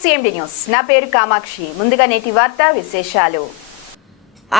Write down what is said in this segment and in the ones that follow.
CMD news. నా పేరు కామాక్షి. ముందుగా నేటి వార్తా విశేషాలు.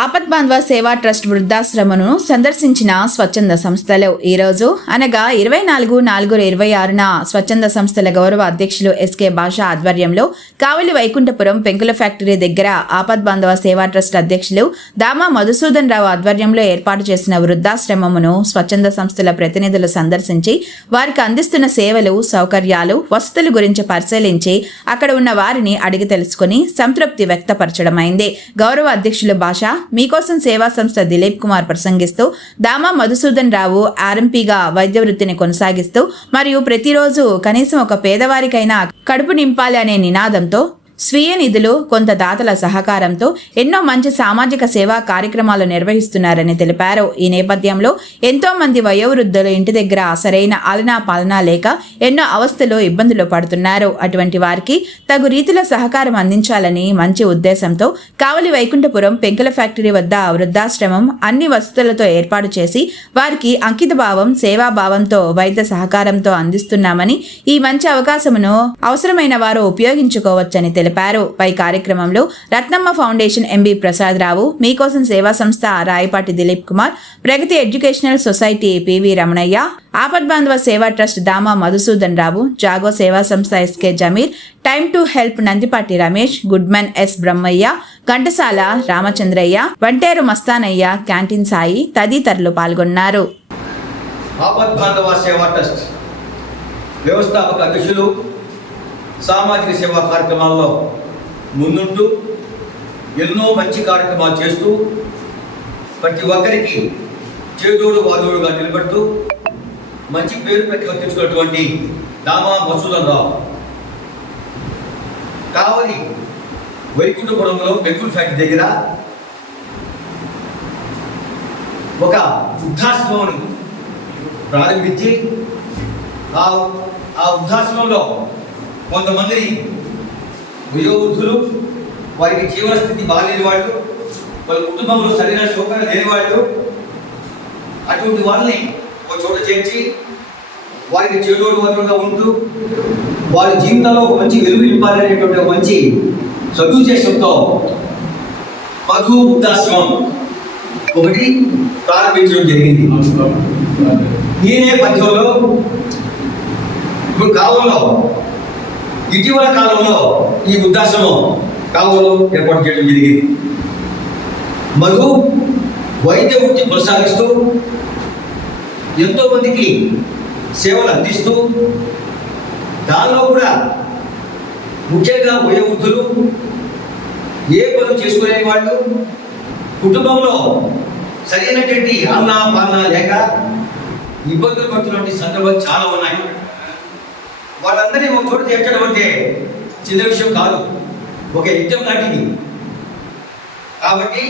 ఆపద్బాంధవ సేవా ట్రస్ట్ వృద్ధాశ్రమను సందర్శించిన స్వచ్ఛంద సంస్థలు ఈరోజు అనగా 24/4/26న స్వచ్ఛంద సంస్థల గౌరవ అధ్యక్షులు ఎస్కే భాష ఆధ్వర్యంలో కావలి వైకుంఠపురం పెంకుల ఫ్యాక్టరీ దగ్గర ఆపద్బాంధవ సేవా ట్రస్ట్ అధ్యక్షులు దామా మధుసూదన్ రావు ఆధ్వర్యంలో ఏర్పాటు చేసిన వృద్ధాశ్రమమును స్వచ్ఛంద సంస్థల ప్రతినిధులు సందర్శించి వారికి అందిస్తున్న సేవలు, సౌకర్యాలు, వసతుల గురించి పరిశీలించి అక్కడ ఉన్న వారిని అడిగి తెలుసుకుని సంతృప్తి వ్యక్తపరచడమైంది. గౌరవ అధ్యక్షులు భాష మీకోసం సేవా సంస్థ దిలీప్ కుమార్ ప్రసంగిస్తూ దామా మధుసూదన్ రావు ఆర్ఎంపీగా వైద్య వృత్తిని కొనసాగిస్తూ మరియు ప్రతిరోజు కనీసం ఒక పేదవారికైనా కడుపు నింపాలి అనే నినాదంతో స్వీయ నిధులు, కొంత దాతల సహకారంతో ఎన్నో మంచి సామాజిక సేవా కార్యక్రమాలు నిర్వహిస్తున్నారని తెలిపారు. ఈ నేపథ్యంలో ఎంతో మంది వయోవృద్ధులు ఇంటి దగ్గర సరైన ఆలనా పాలన లేక ఎన్నో అవస్థలు, ఇబ్బందులు పడుతున్నారు. అటువంటి వారికి తగు రీతిలో సహకారం అందించాలని మంచి ఉద్దేశంతో కావలి వైకుంఠపురం పెంకుల ఫ్యాక్టరీ వద్ద వృద్ధాశ్రమం అన్ని వసతులతో ఏర్పాటు చేసి వారికి అంకిత భావం, సేవాభావంతో వైద్య సహకారంతో అందిస్తున్నామని, ఈ మంచి అవకాశమును అవసరమైన వారు ఉపయోగించుకోవచ్చని తెలిపారు. పై కార్యక్రమంలో రత్నమ్మ ఫౌండేషన్ ఎంబీ ప్రసాద్ రావు, మీకోసం సేవా సంస్థ Rayapati Dilip Kumar, Pragati educational society PV Ramanayya, Apadbandhava సేవా ట్రస్ట్ దామా మధుసూదన్ రావు, జాగో సేవా సంస్థ SK Zameer, time to help Nandipati Ramesh, Goodman S Brahmayya, Ghantasala Ramachandrayya, Vanteru Mastanayya, canteen Sai తదితరులు పాల్గొన్నారు. ఆపద్బాంధవ సేవా ట్రస్ట్ వ్యవస్థాపక అధ్యక్షులు సామాజిక సేవా కార్యక్రమాల్లో ముందుంటూ ఎన్నో మంచి కార్యక్రమాలు చేస్తూ ప్రతి ఒక్కరికి చేదోడు వాదోడుగా నిలబడుతూ మంచి పేరు ప్రఖ్యాతించుకున్నటువంటి దామా మధుసూదన్ రావు కావలి వైకుంఠపురంలో పెంకుల ఫ్యాక్టరీ దగ్గర ఒక వృద్ధాశ్రమం ప్రారంభించి ఆ వృద్ధాశ్రమంలో కొంతమంది వయోవృద్ధులు, వారికి జీవన స్థితి బాగాలేని వాళ్ళు, వాళ్ళ కుటుంబంలో సరైన సౌకర్యం లేని వాళ్ళు, అటువంటి వాళ్ళని ఒక చోట చేర్చి వారికి చేదోడు వాదోడుగా ఉంటూ వారి జీవితంలో ఒక మంచి వెలుగు నింపాలనేటువంటి ఒక మంచి సదుద్దేశంతో మధు వృద్ధాశ్రమం ఒకటి ప్రారంభించడం జరిగింది. ఈ నేపథ్యంలో ఇప్పుడు కాలంలో ఇటీవల కాలంలో ఈ వృద్ధాశ్రమం కావులో ఏర్పాటు చేయడం జరిగింది. మధు వైద్య వృత్తి కొనసాగిస్తూ ఎంతో మందికి సేవలు అందిస్తూ దానిలో కూడా ముఖ్యంగా వయోవృద్ధులు, ఏ పనులు చేసుకునే వాళ్ళు, కుటుంబంలో సరైనటువంటి ఆలనా పాలన లేక ఇబ్బందులు పడుతున్నటువంటి సందర్భాలు చాలా ఉన్నాయి. వాళ్ళందరినీ ఒక చోట చేర్చడం అంటే చిన్న విషయం కాదు, ఒక యజ్ఞం లాంటిది. కాబట్టి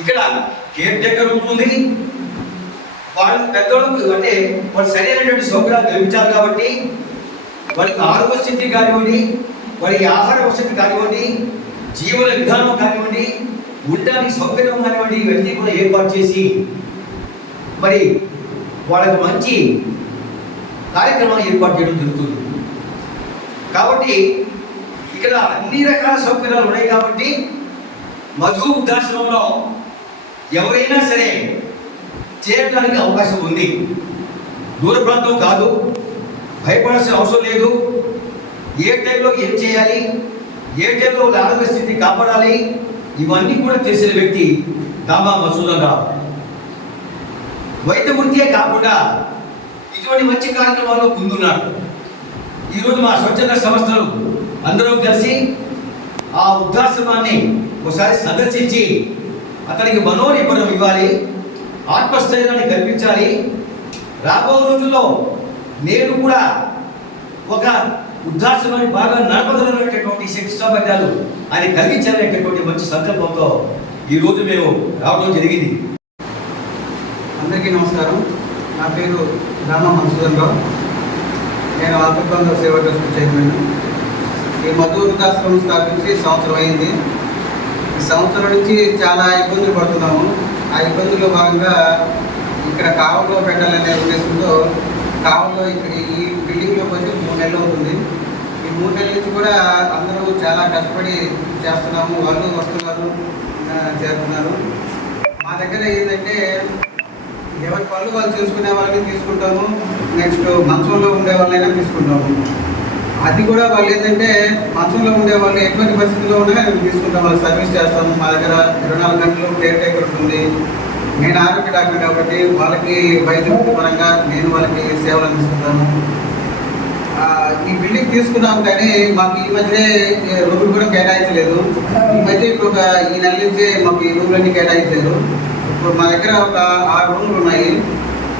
ఇక్కడ కేర్ టేకర్ ఉంటుంది, వాళ్ళు పెద్దోళ్ళకు అంటే వాళ్ళు సరైనటువంటి సౌకర్యాలు కల్పించాలి. కాబట్టి వారికి ఆరోగ్య స్థితి కానివ్వండి, వారికి ఆహార వసతి కానివ్వండి, జీవన విధానం కానివ్వండి, ఉండడానికి సౌకర్యం కానివ్వండి, ఇవన్నీ కూడా ఏర్పాటు చేసి మరి వాళ్ళకు మంచి కార్యక్రమాలు ఏర్పాటు చేయడం జరుగుతుంది. కాబట్టి ఇక్కడ అన్ని రకాల సౌకర్యాలు ఉన్నాయి. కాబట్టి మధు వృద్ధాశ్రమంలో ఎవరైనా సరే చేయడానికి అవకాశం ఉంది. దూర ప్రాంతం కాదు, భయపడాల్సిన అవసరం లేదు. ఏ టైంలో ఏం చేయాలి, ఏ టైంలో వాళ్ళ ఆరోగ్య స్థితిని కాపాడాలి, ఇవన్నీ కూడా తెలిసిన వ్యక్తి దామా మధుసూదన్ రావు. వైద్య వృత్తియే కాకుండా ఇటువంటి మంచి కార్యక్రమాల్లో ముందున్నాడు. ఈరోజు మా స్వచ్ఛంద సంస్థలు అందరూ కలిసి ఆ వృద్ధాశ్రమాన్ని ఒకసారి సందర్శించి అతనికి మనోనిబ్బరం ఇవ్వాలి, ఆత్మస్థైర్యాన్ని కల్పించాలి. రాబో రోజుల్లో నేను కూడా ఒక వృద్ధాశ్రమాన్ని బాగా నడపగలనేటటువంటి శక్తి సామర్థ్యాలు ఆయన కలిగించాలనేటటువంటి మంచి సంకల్పంతో ఈరోజు మేము రావడం జరిగింది. అందరికీ నమస్కారం. నా పేరు దామా మధుసూదన్ రావు. నేను ఆపద్బాంధవ సేవా ట్రస్ట్ చైర్మన్. ఈ మధు వృద్ధాశ్రమం స్థాపించి సంవత్సరం అయింది. ఈ సంవత్సరం నుంచి చాలా ఇబ్బందులు పడుతున్నాము. ఆ ఇబ్బందుల్లో భాగంగా ఇక్కడ కావల్లో పెట్టాలనే ఉద్దేశంతో కావల్లో ఇక్కడ ఈ బిల్డింగ్లోకి వచ్చి 3 నెలలు అవుతుంది. ఈ 3 నెలల నుంచి కూడా అందరూ చాలా కష్టపడి చేస్తున్నాము. వాళ్ళు వస్తున్నారు, చేరుతున్నారు. మా దగ్గర ఏంటంటే ఎవరి పనులు వాళ్ళు చేసుకునే వాళ్ళని తీసుకుంటాము. నెక్స్ట్ మంచంలో ఉండే వాళ్ళైనా తీసుకుంటాము. అది కూడా వాళ్ళు ఏంటంటే మంచంలో ఉండే వాళ్ళు ఎటువంటి పరిస్థితుల్లో ఉన్నా మేము తీసుకుంటాం. వాళ్ళకి సర్వీస్ చేస్తాము. మా దగ్గర 24 గంటలు కేర్ టేకర్ ఉంటుంది. నేను ఆరోగ్య డాక్టర్ కాబట్టి వాళ్ళకి వైద్య పరంగా నేను వాళ్ళకి సేవలు అందిస్తున్నాను. ఈ బిల్డింగ్ తీసుకున్నాం కానీ మాకు ఈ మధ్య రూములు కూడా కేటాయించలేదు. ఈ మధ్య ఇప్పుడు ఈ నెల నుంచే మాకు ఈ రూములన్నీ కేటాయించారు. ఇప్పుడు మా దగ్గర ఒక 6 రూములు ఉన్నాయి.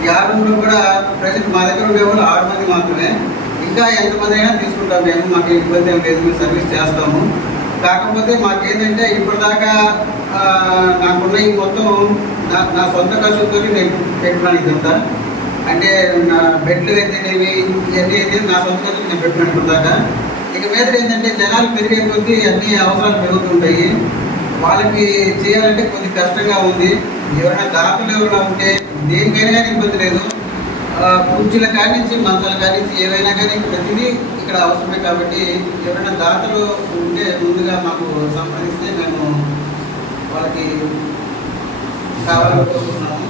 ఈ 6 రూములు కూడా ప్రజెంట్ మా దగ్గర ఉండేవాళ్ళు 6 మంది మాత్రమే. ఇంకా ఎంతమంది అయినా తీసుకుంటాం మేము. మాకు ఇబ్బంది ఏం లేదు, మేము సర్వీస్ చేస్తాము. కాకపోతే మాకేంటంటే ఇప్పటిదాకా నాకున్న ఈ మొత్తం నా సొంత ఖర్చుతో నేను పెట్టుకున్నాను. ఇదంతా అంటే నా బెడ్లు అయితేనేవి ఇవన్నీ అయితే నా సొంత ఖర్చు నేను పెట్టుకున్నాను ఇప్పటిదాకా. ఇక మీద ఏంటంటే జనాలు పెరిగే కొద్దీ అన్ని అవసరాలు పెరుగుతుంటాయి. వాళ్ళకి చేయాలంటే కొద్ది కష్టంగా ఉంది. ఎవరైనా దాతలు ఎవరైనా ఉంటే దేనికైనా కానీ ఇబ్బంది లేదు. కుర్చీల కానించి మంచాల కానించి ఏవైనా కానీ ప్రతిదీ ఇక్కడ అవసరమే. కాబట్టి ఎవరైనా దాతలు ఉంటే ముందుగా మాకు సంప్రదిస్తే మేము వాళ్ళకి కావాలని కోరుతున్నాము.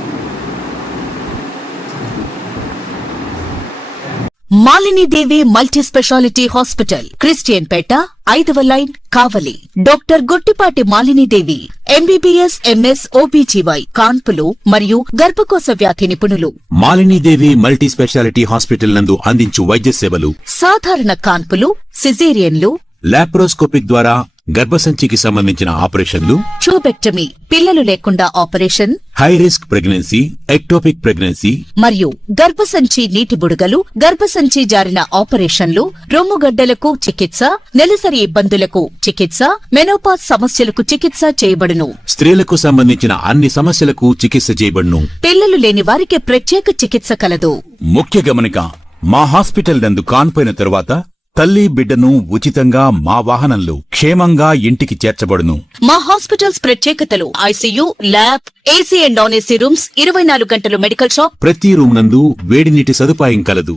Malinidevi multi specialty hospital, Christian Peta, 5వ line, Kavali. Doctor Guttipati Malinidevi, MBBS, MS, OBGY, కాన్పులు మరియు గర్భకోశ వ్యాధి నిపుణులు. మాలినీదేవి మల్టీ స్పెషాలిటీ హాస్పిటల్ నందు అందించు వైద్య సేవలు: సాధారణ కాన్పులు, సిజేరియన్లు, లాప్రోస్కోపిక్ ద్వారా గర్భసంచికి సంబంధించిన ఆపరేషన్లు, ట్యూబెక్టమీ, పిల్లలు లేకుండా operation, high risk pregnancy, ectopic pregnancy మరియు గర్భసంచి నీటి బుడగలు, గర్భసంచి జారిన ఆపరేషన్లు, రొమ్ముగడ్డలకు చికిత్స, నెలసరి ఇబ్బందులకు చికిత్స, మెనోపాజ్ సమస్యలకు చికిత్స చేయబడును. స్త్రీలకు సంబంధించిన అన్ని సమస్యలకు చికిత్స చేయబడును. పిల్లలు లేని వారికి ప్రత్యేక చికిత్స కలదు. ముఖ్య గమనిక: మా హాస్పిటల్ నందు కాన్పోయిన తరువాత తల్లి బిడ్డను ఉచితంగా మా వాహనంలో క్షేమంగా ఇంటికి చేర్చబడును. మా హాస్పిటల్స్ ప్రత్యేకతలు: ICU, lab, AC and non AC rooms, 24 గంటలు మెడికల్ షాప్, ప్రతి రూమ్ నందు వేడి నీటి సదుపాయం కలదు.